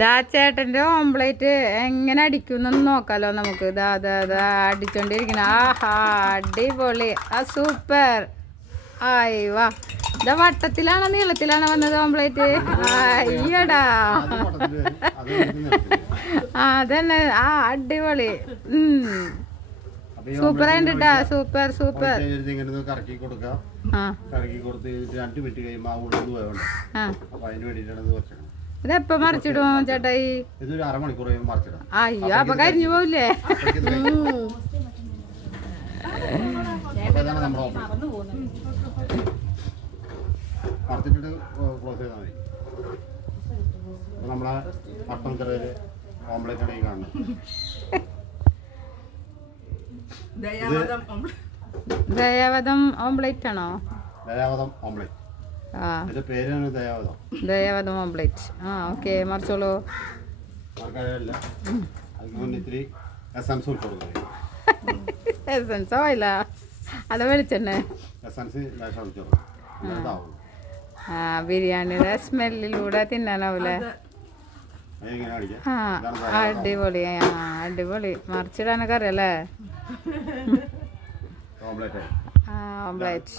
ദാ ചേട്ടന്റെ ഓംപ്ലേറ്റ് എങ്ങനെ അടിക്കുന്നൊന്ന് നോക്കാലോ നമുക്ക്. ഇതാ അടിച്ചോണ്ടിരിക്കണ. ആഹാ അടിപൊളി. ആ സൂപ്പർ. ആയിവാ. ഇതാ വട്ടത്തിലാണോ നീളത്തിലാണോ വന്നത് ഓംപ്ലേറ്റ്? അയ്യടാ അതന്നെ. ആ അടിപൊളി. സൂപ്പർ ആയിട്ടാ. Super super. കറക്കി കൊടുക്കാം. കറക്കി കൊടുത്ത് 2 മിനിറ്റ് കഴിയുമ്പോൾ ആ ഉള്ളത് വേണ്ട. അപ്പൊ അതിന് വേണ്ടിയിട്ടാണ്. ഇതെപ്പ മറിച്ചിടും ചേട്ടായി? ഇതൊരു അരമണിക്കൂർ മറിച്ചിടാം. അയ്യോ അപ്പൊ കരിഞ്ഞു പോവില്ലേ? മറിച്ചിട്ട് ക്ലോസ് ചെയ്താൽ മതി. നമ്മളെ പട്ടണത്തില് ഓംപ്ലേറ്റ് ആണ് ഈ കാണുന്നത്. ദയാവതം ഓംപ്ലേറ്റ് ആണോ? ദയാവതം ഓംപ്ലേറ്റ്. പേരാണ് ദയാവതം. ദയാവതം ഓംപ്ലേറ്റ്. ഓക്കെ മറിച്ചോളൂ. മറക്കാനില്ല. അതിന് മുന്നേ ഇത്തിരി എസൻസ് കൊടുക്കും. എസൻസോ ഇല്ല, അത് വെളിച്ചെണ്ണ. എസൻസ് ബിരിയാണിയുടെ സ്മെല്ലിലൂടെ തിന്നാനാവൂലേ? അടിപൊളി. അടിപൊളി. മറിച്ചിടാനൊക്കെ അറിയാലേ? ഓംപ്ലേറ്റ്. ഓംപ്ലേറ്റ്.